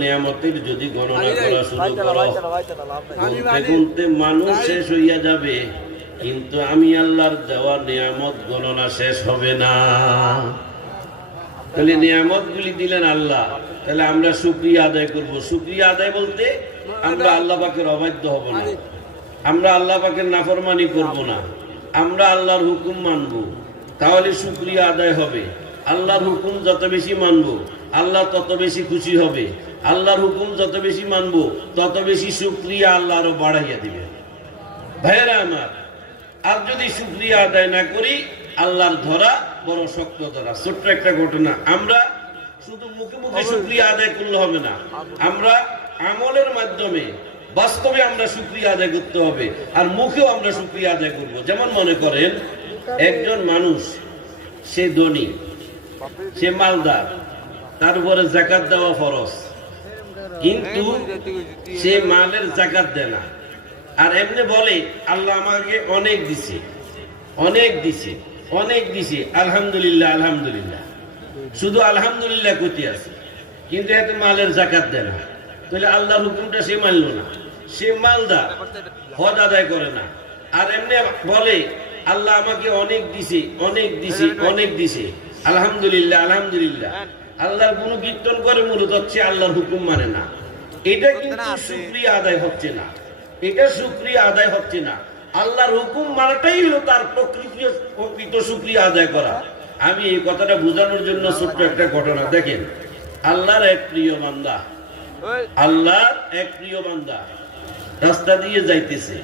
নিয়ামতের যদি গণনা করা শুরু করো গুনতে মানুষ শেষ হইয়া যাবে, কিন্তু আমি আল্লাহর দেওয়া নিয়ামত গণনা শেষ হবে না। তাহলে নিয়ামত গুলি দিলেন আল্লাহ, তাহলে আমরা শুকরিয়া আদায় করব। শুকরিয়া আদায় বলতে আমরা আল্লাহ পাকের অবাধ্য হব না, আমরা আল্লাহ পাকের নাফরমানি করব না, আমরা আল্লাহর হুকুম মানব, তাহলে শুকরিয়া আদায় হবে। আল্লাহর হুকুম যত বেশি মানব আল্লাহ তত বেশি খুশি হবে, আল্লাহর হুকুম যত বেশি মানব তত বেশি শুকরিয়া আল্লাহ আরো বাড়াইয়া দিবে। ভাইয়েরা আমার, আর যদি শুকরিয়া আদায় না করি আল্লাহর ধরা বড় শক্ত ধরা। ছোট্ট একটা ঘটনা, আমরা শুধু মুখে মুখে শুকরিয়া আদায় করলে হবে না, আমরা আমলের মাধ্যমে বাস্তবে আমরা শুকরিয়া আদায় করতে হবে, আর মুখেও আমরা শুকরিয়া আদায় করব। যেমন মনে করেন একজন মানুষ, সে ধনী, সে মালদার, তার উপরে যাকাত দেওয়া ফরজ, কিন্তু সে মালের যাকাত দেয় না, আর এমনি বলে আল্লাহ আমাকে অনেক দিছে, অনেক দিছে, অনেক দিছে, আলহামদুলিল্লাহ আলহামদুলিল্লাহ, শুধু আলহামদুলিল্লাহ করতে আছে, কিন্তু এত মালের যাকাত দেয় না। তাহলে আল্লাহর হুকুমটা সে মানলো না, সে মালদার, হজ আদায় করে না, আর এমনি বলে আল্লাহ আমাকে অনেক দিছে, অনেক দিছে, অনেক দিছে, আলহামদুলিল্লাহ আলহামদুলিল্লাহ। আল্লাহর গুণ কীর্তন করে, মূলত হচ্ছে আল্লাহর হুকুম মানে না। এটা কিন্তু শুকরিয়া আদায় হচ্ছে না, এটা শুকরিয়া আদায় হচ্ছে না। আল্লাহর হুকুম মানাটাই হলো তার প্রকৃত শুকরিয়া আদায় করা। আমি এই কথাটা বোঝানোর জন্য ছোট্ট একটা ঘটনা দেখেন। আল্লাহর এক প্রিয় বান্দা, আল্লাহর এক প্রিয় বান্দা রাস্তা দিয়ে যাইতেছে,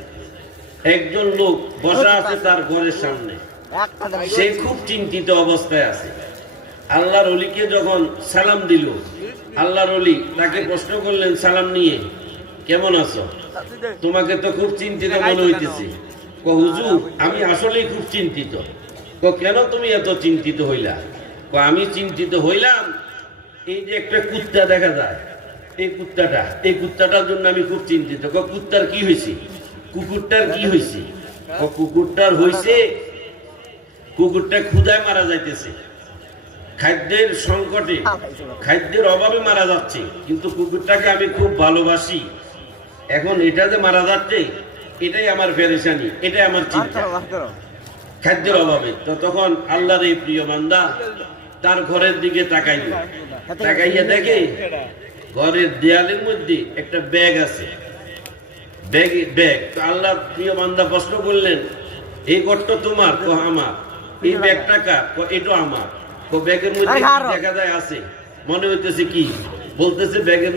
একজন লোক বসা আছে তার ঘরের সামনে, সে খুব চিন্তিত অবস্থায় আছে। আল্লাহর ওলিকে যখন সালাম দিল, আল্লাহর ওলি তাকে প্রশ্ন করলেন সালাম নিয়ে, কেমন আছো? তোমাকে তো খুব চিন্তিত মনে হইতেছে। হুজুর আমি আসলেই খুব চিন্তিত। কেন তুমি এত চিন্তিত হইলা? আমি চিন্তিত হইলাম, এই যে একটা কুত্তা দেখা যায়, এই কুত্তাটার জন্য আমি খুব চিন্তিত। কুত্তার কি হয়েছে? কুকুরটার কি হয়েছে? কুকুরটার হয়েছে কুকুরটা ক্ষুধায় মারা যাইতেছে, খাদ্যের সংকটে, খাদ্যের অভাবে মারা যাচ্ছে, কিন্তু কুকুরটাকে আমি খুব ভালোবাসি। এখন এটা যে মারা যাচ্ছে, এটাই আমার পেরেশানি, এটাই আমার চিন্তা, খাদ্যের অভাবে। তো তখন আল্লাহর এই প্রিয় বান্দা তার ঘরের দিকে তাকাইয়া দেখে ঘরের দেয়ালের মধ্যে একটা ব্যাগ আছে, ব্যাগ। তো আল্লাহ প্রিয় বান্দা প্রশ্ন করলেন, এই ঘরটা তোমার? আমার। এই ব্যাগটা কার? এটা আমার। ব্যাগের মধ্যে দেখা যায় আছে, মনে হইতেছে কি? বলতেছে ব্যাগের